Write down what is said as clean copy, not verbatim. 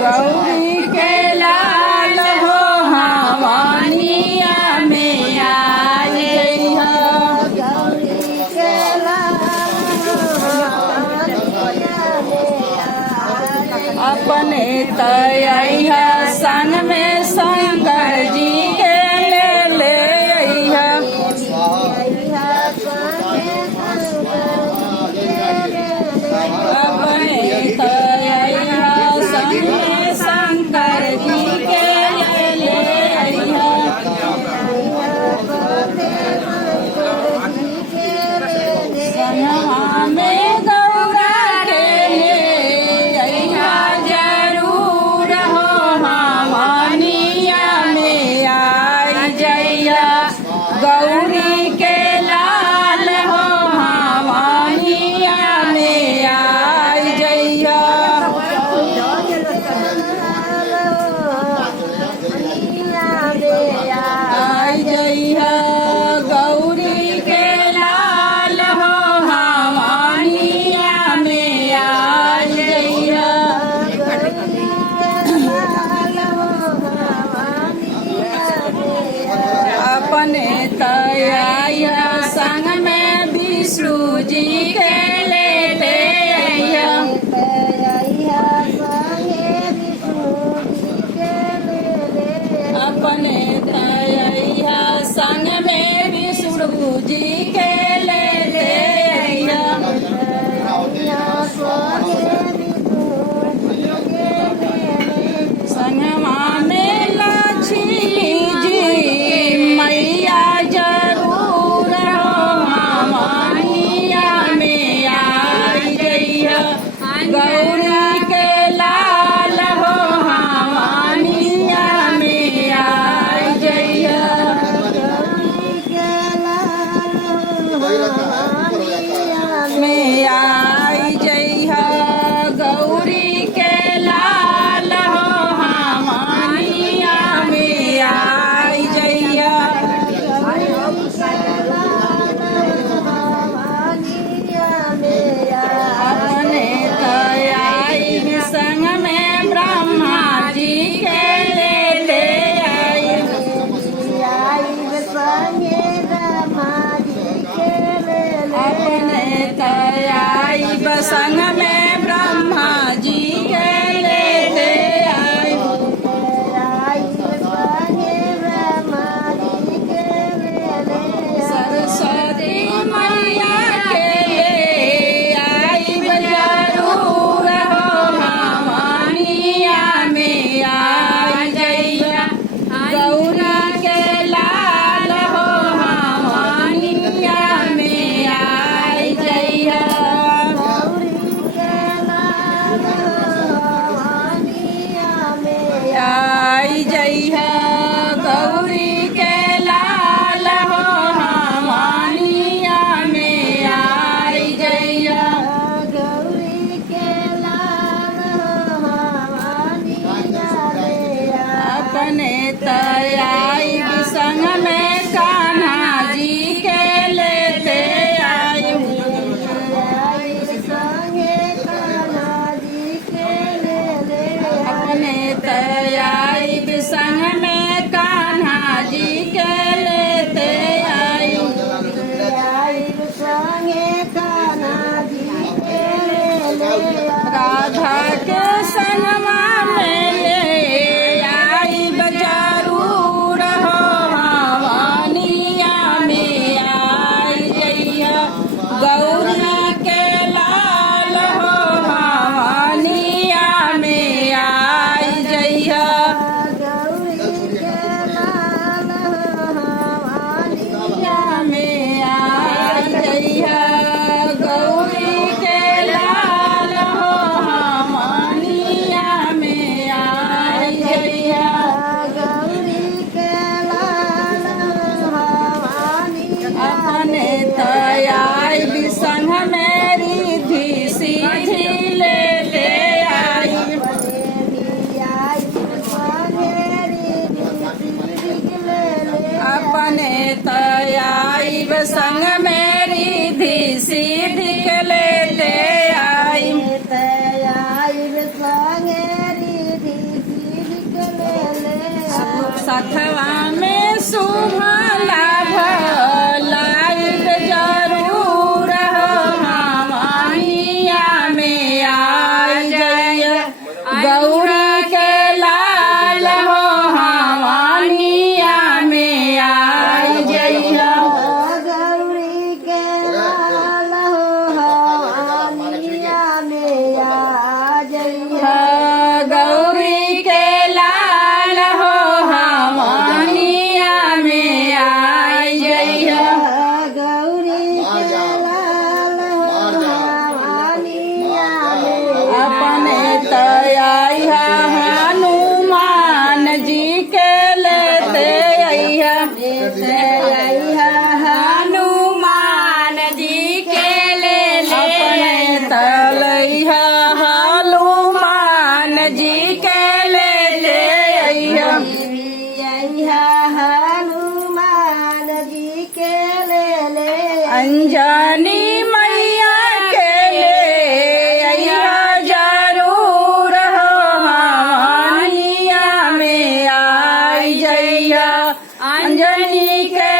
गौरी के लाल हो हवानिया में आ जइहा। गौरी के अपने तैया संग में शंकर जी के ले अइहा। अपने तैया संग में शंकर जी के ले अइहा। संगवा में गौरा के ले अइहा जरूर हो हवानिया में आई जइहा। गौरी के लाल हो हवानिया में आई जइहा। आई जइहा गौरी के लाल हो हवानिया में आई जइहा। अपने तैया संग में विष्णु जी के ले अइहा। अपने तैया संग में विष्णु जी के ले अइहा। संगवा में लक्ष्मी जी मैया जरूर हो हवानिया में आई जइहा। गौरी के लाल हो हवानिया में आई जइहा। में आई जइहा। गौरी के लाल हो हवानिया में आई जइहा। अपने तैयाई संग में ब्रह्मा जी के ले आई। अपने तैयाई संग में ब्रह्मा जी के ले आई। सरस्वती मैया के ले आई जरूर हो हवानिया में आई जइहा। गौरी के लाल हो हवानिया में आई जइहा। हनुमान जी के ले अंजनी मैया के ले अइहा जरूर हो हमानिया में आई जइया अंजनी के